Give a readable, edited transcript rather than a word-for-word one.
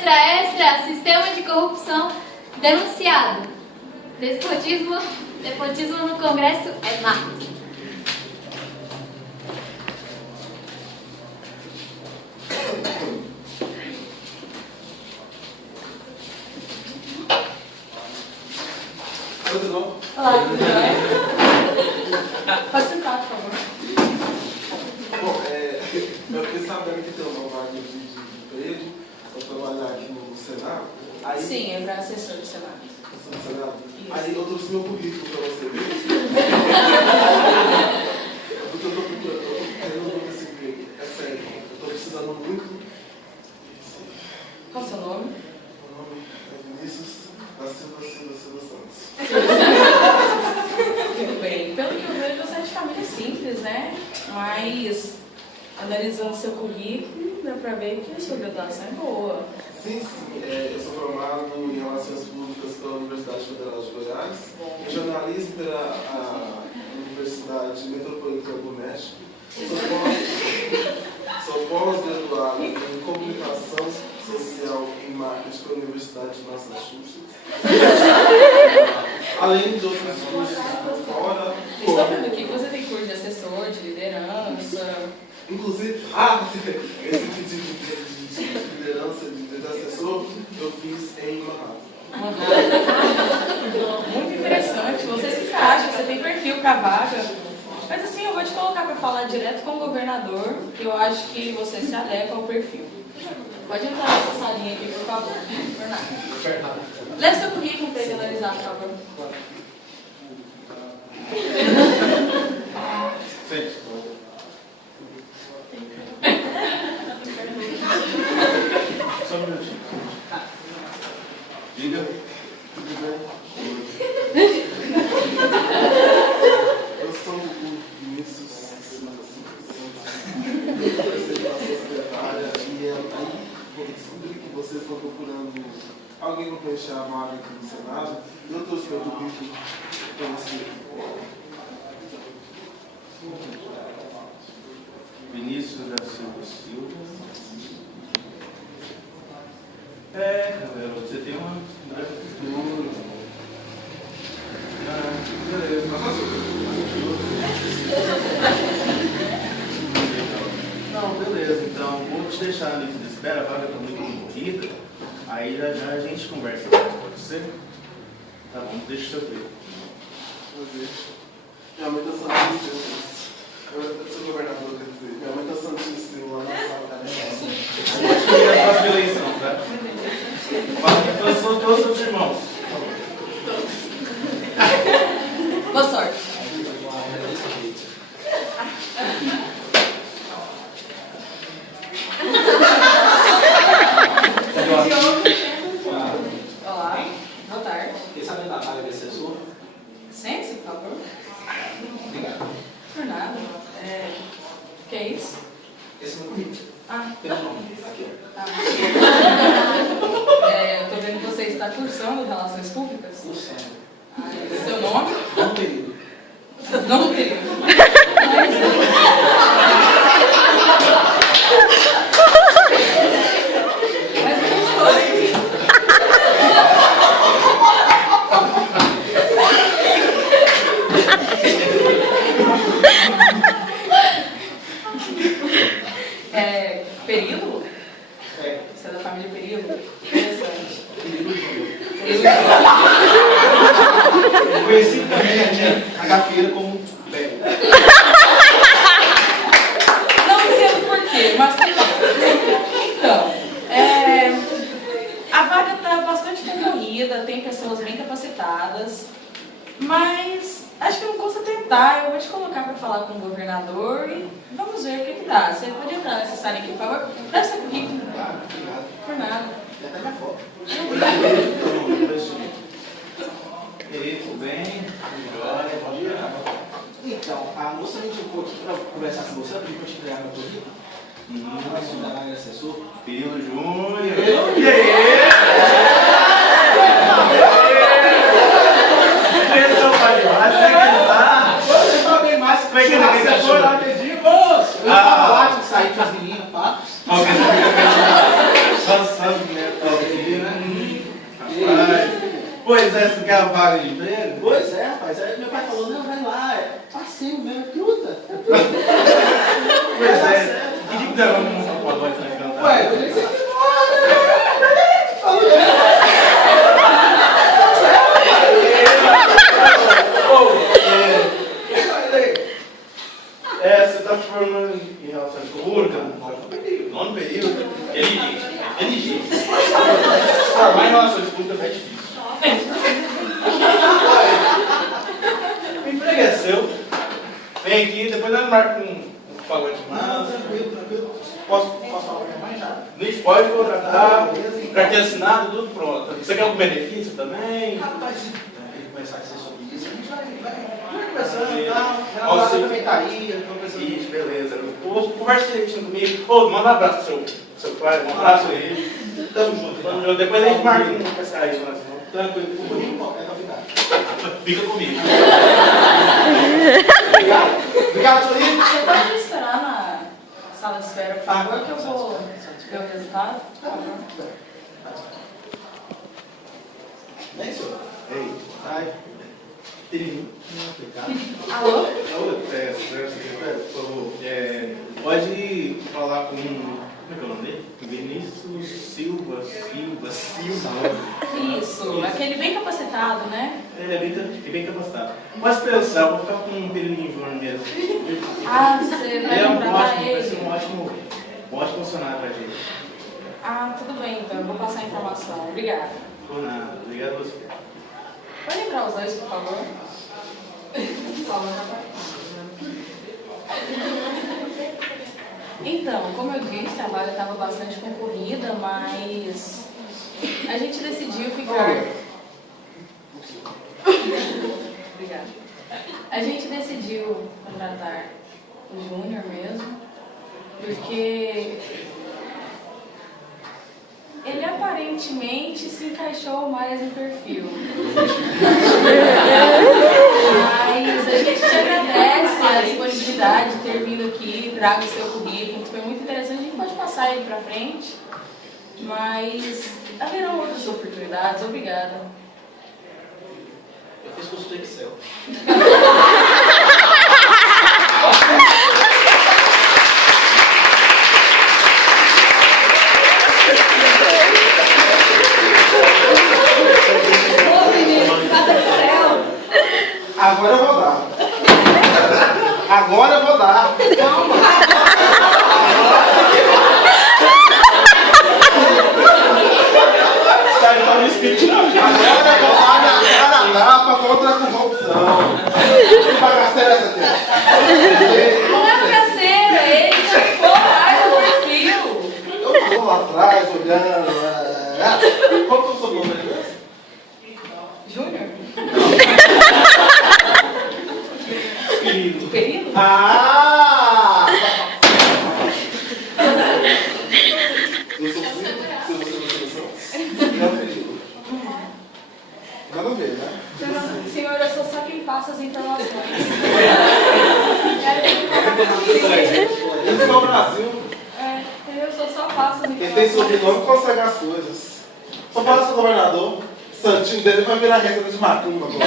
extra, sistema de corrupção denunciado. Despotismo no Congresso é mato. Tudo bom? Olá, tudo bem? Pode sentar, por favor. Bom, eu fiquei sabendo que tem uma vaga de emprego para trabalhar aqui no Senado. Aí, Sim, é para assessor do Senado. No Senado. Aí eu trouxe meu currículo para você ver. Porque eu estou querendo esse emprego. É sério, eu estou precisando muito. Qual o seu nome? Meu nome é Vinícius da Silva Santos. Tudo bem. Pelo que eu vejo, você é de família simples, né? Mas, analisando seu currículo, dá para ver que a sua graduação é boa. Sim, eu sou formado em Relações Públicas pela Universidade Federal de Goiás, em jornalismo pela Universidade Metropolitana do México, sou pós-graduado em Comunicação Social e Marketing pela Universidade de Massachusetts, além de outros cursos por fora. Estou vendo aqui que você tem curso de assessor, de liderança. Inclusive, esse pedido de liderança, de assessor, eu fiz em Manhattan. Muito interessante. Você se encaixa, você tem perfil para a vaga. Mas assim, eu vou te colocar para falar direto com o governador, que eu acho que você se adequa ao perfil. Pode entrar nessa salinha aqui, por favor. Fernando. Leve seu currículo para ele analisar, por favor. Sim. Só um minutinho. Diga. Tudo bem? Eu sou o Vinícius Silva Santos. Eu comecei a secretária e aí eu descobri que vocês estão procurando alguém para preencher a vaga aqui no Senado. Eu trouxe meu currículo para você. Vinícius da Silva. Garoto, você tem uma grande cultura. Beleza, Não, beleza, então vou te deixar na lista de espera, a vaga está muito concorrida. Aí já a gente conversa mais, pode ser? Tá bom, deixa o seu tempo. Minha mãe está santista. Eu sou governador, quer dizer. Minha mãe está santista lá na sala. Pode ir a próxima eleição, tá? Fala que são todos seus irmãos. Boa sorte. Olá, boa tarde. Quem sabe da vaga de assessor? Sente-se, por favor. Obrigado. Por nada. Que é isso? Esse é meu currículo. Tem o nome. Aqui, ó. Tá. Eu tô vendo que você está cursando Relações Públicas. Cursando. Seu nome? Não período. Não tem. Mas não período? É. Você é da família Período? Interessante. Conheci também a gafeira como velho. Não entendo por quê, mas então, a vaga está bastante concorrida, tem pessoas bem capacitadas, mas acho que não custa tentar. Eu vou te colocar para falar com o governador e vamos ver o que dá. Você pode entrar nessa sala aqui, por favor? Dá seu currículo. Claro, obrigado. Por nada. Já tá minha foto. E aí, tudo bem? Joia, pode ir. Então, a moça me indicou aqui para conversar com você, pediu para te entregar meu currículo. Vai estudar na área de assessor. Pio Júnior. E aí? Pressão para demais, vai cantar. Você fala bem mais. Vai que Churrasco, ele foi lá, entendi. Moço, eu tava lá, tinha que sair com as meninas, pá. Só as meninas. Pois é, você quer a vaga de emprego? Pois é, rapaz. Aí meu pai falou, não, vai lá, é passeio mesmo, é truta. Pois é. Que dia que dá um pagode pra cantar? Ué, eu disse que Você está formando em relações públicas? Nono período? Ele formar em relações públicas é difícil. O emprego é seu. Vem aqui, depois nós marcamos um pagode mais. tranquilo. Posso falar pra minha mãe já? Não pode contratar, carteira assinada, tudo pronto. Você quer algum benefício também? Rapaz, ele começar a ser sobre isso, a gente vai conversando e tal. Já também tá aí, eu tô pensando. Isso, beleza. Conversa direitinho comigo. Ô, manda um abraço pro seu pai, um abraço a ele. Tamo junto. Depois a gente marca um passarinho lá, senão. Tranquilo. O burrinho é novidade. Fica comigo. Obrigado, sorriso. Você pode me esperar na sala de espera, por favor, que eu vou ver o resultado? Por favor. É isso? Ei. Ai. Alô? Por favor, pode falar com. Como é que é o nome dele? Vinícius Silva. Isso, aquele bem capacitado, né? Ele é bem capacitado. Pode pensar, vou ficar com um pelinho júnior mesmo. Ah, você Ele vai é um contratar ótimo, vai ser ele? um ótimo funcionário pra gente. Ah, tudo bem, então, eu vou passar a informação. Obrigada. Por nada, obrigado a você. Pode entrar os dois, por favor? Então, como eu disse, a vaga estava bastante concorrida, mas a gente decidiu ficar. Obrigada. A gente decidiu contratar o Júnior mesmo, porque ele aparentemente se encaixou mais no perfil. Mas a gente te agradece a disponibilidade de ter vindo aqui, traga o seu currículo, foi muito interessante. A gente pode passar ele para frente, mas haverão outras oportunidades. Obrigada. Eu fiz curso do Excel. Agora eu vou dar. Agora eu vou dar. Calma. Agora eu vou dar na cara a tapa contra a corrupção. Que bagaceira essa aqui? Não é bagaceira, ele já ficou mais no perfil. Eu vou lá atrás, olhando. Qual que é o seu nome mesmo? Júnior? Querido. Querido? Ah! Eu sou nada a ver, né? Senhor, eu sou só quem passa as informações. Esse é o Brasil. Eu só passo as Quem tem informações. sobrenome consegue as coisas. Só fala pro governador, santinho dele vai virar receita de macumba agora.